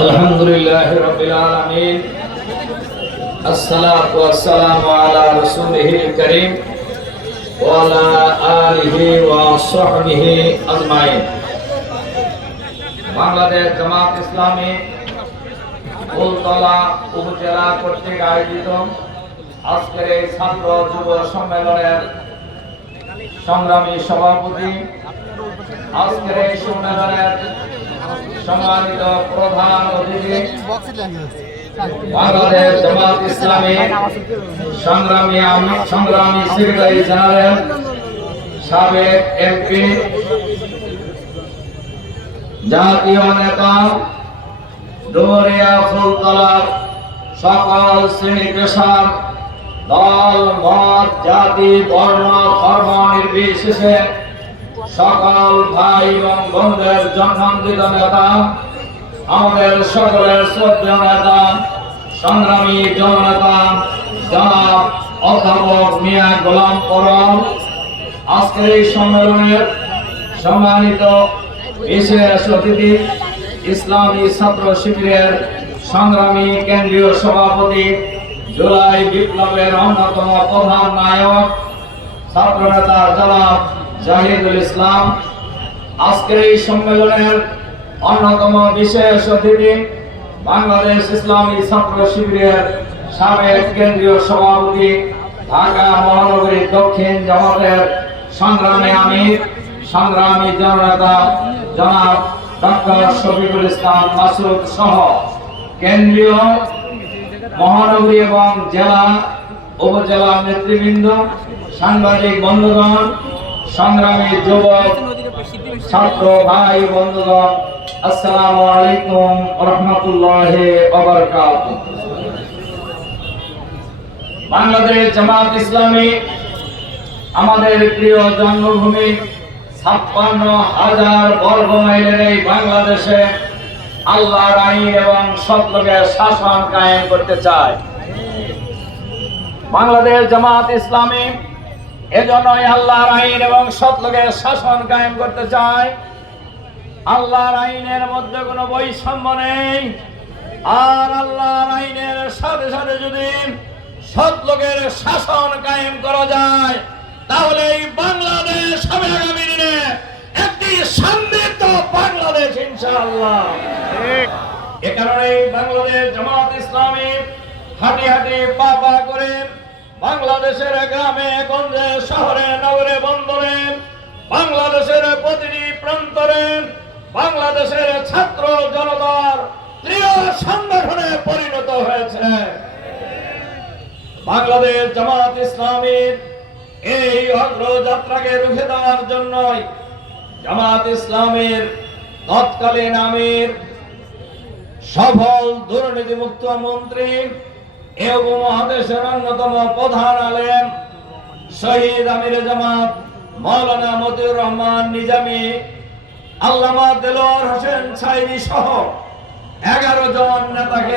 আলহামদুলিল্লাহি রাব্বিল আলামিন আসসালাতু ওয়াসসালামু আলা রাসূলিহিল কারীম ওয়া আলা আলিহি ওয়া সাহবিহি আজমাইন। বাংলাদেশ জামাত ইসলামী ফুলতলা উপজেলা কর্তৃক আয়োজিত আজকের এই ছাত্র যুব সম্মেলনের সংগ্রামী সভাপতি, আজকের এই সম্মেলনের সম্মানিত প্রধান অতিথি, বাংলাদেশ জামাত ইসলামী সংগ্রামী সেক্রেটারি জেনারেল, সাবেক এমপি, জাতীয় নেতা, ডুমুরিয়া ফুলতলার সকল শ্রেণী পেশার, দল মত জাতি বর্ণ ধর্ম নির্বিশেষে সকল ভাই এবং বন্ধুদের জন্মদিত নেতা, আমাদের সকলের শ্রদ্ধেয় নেতা, সংগ্রামী জননেতা জনাব অধ্যাপক মিয়া গোলাম পরম, আজকের এই সম্মেলনের সম্মানিত বিশেষ অতিথি, ইসলামী ছাত্র শিবিরের সংগ্রামী কেন্দ্রীয় সভাপতি, জুলাই বিপ্লবের অন্যতম প্রধান নায়ক ছাত্র নেতা জনাব জাহিদুল ইসলাম, আজকের এই সম্মেলনের অন্যতম বিশেষ অতিথি, বাংলাদেশ ইসলামী ছাত্র শিবিরের সাবেক কেন্দ্রীয় সভাপতি, ঢাকা মহানগরী দক্ষিণ জামাতের সংগ্রামী আমির, সংগ্রামী জননেতা জনাব ডক্টর শফিকুল ইসলাম মাসুদ সহ কেন্দ্রীয়, মহানগরী এবং জেলা উপজেলা নেতৃবৃন্দ, সাংবাদিক বন্ধুগণ, সংগ্রামী যুবক ছাত্র ভাই বন্ধুগণ, আসসালামু আলাইকুম ওয়া রাহমাতুল্লাহি ওয়া বারাকাতুহু। বাংলাদেশ জামাত ইসলামী আমাদের প্রিয় জন্মভূমি ৫৬,০০০ বর্গ মাইলের এই বাংলাদেশে আল্লাহর আইন এবং সত্যের শাসন কায়েম করতে চায়। বাংলাদেশ জামাত ইসলামী এজন্যই আল্লাহর আইন এবং সত্যের শাসন কায়েম করতে চায়। আল্লাহর আইনের মধ্যে কোনো বৈষম্য নেই, আর আল্লাহর আইনের সাথে সাথে যদি সত্যের শাসন কায়েম করা যায়, তাহলে এই বাংলাদেশ হবে আগামী দিনে একটি সমৃদ্ধ বাংলাদেশ ইনশাআল্লাহ। এ কারণে বাংলাদেশ জামাত ইসলামী হাঁটি হাঁটি পা পা করে বাংলাদেশের গ্রামে গঞ্জে শহরে নগরে বন্দরে বাংলাদেশের প্রতিটি প্রান্তরে বাংলাদেশের ছাত্র জনতার প্রিয় সংগঠনে পরিণত হয়েছে। বাংলাদেশ জামাত ইসলামীর এই অগ্রযাত্রাকে রুখে দেওয়ার জন্যই জামাত ইসলামের তৎকালীন আমির, সফল দুর্নীতিমুক্ত মন্ত্রী এ উপমহাদেশের অন্যতম প্রধান আলেম শহীদ আমিরে জামাত মাওলানা মতিউর রহমান নিজামী, আল্লামা দেলোয়ার হোসেন সাইদি সহ 11 জন নেতাকে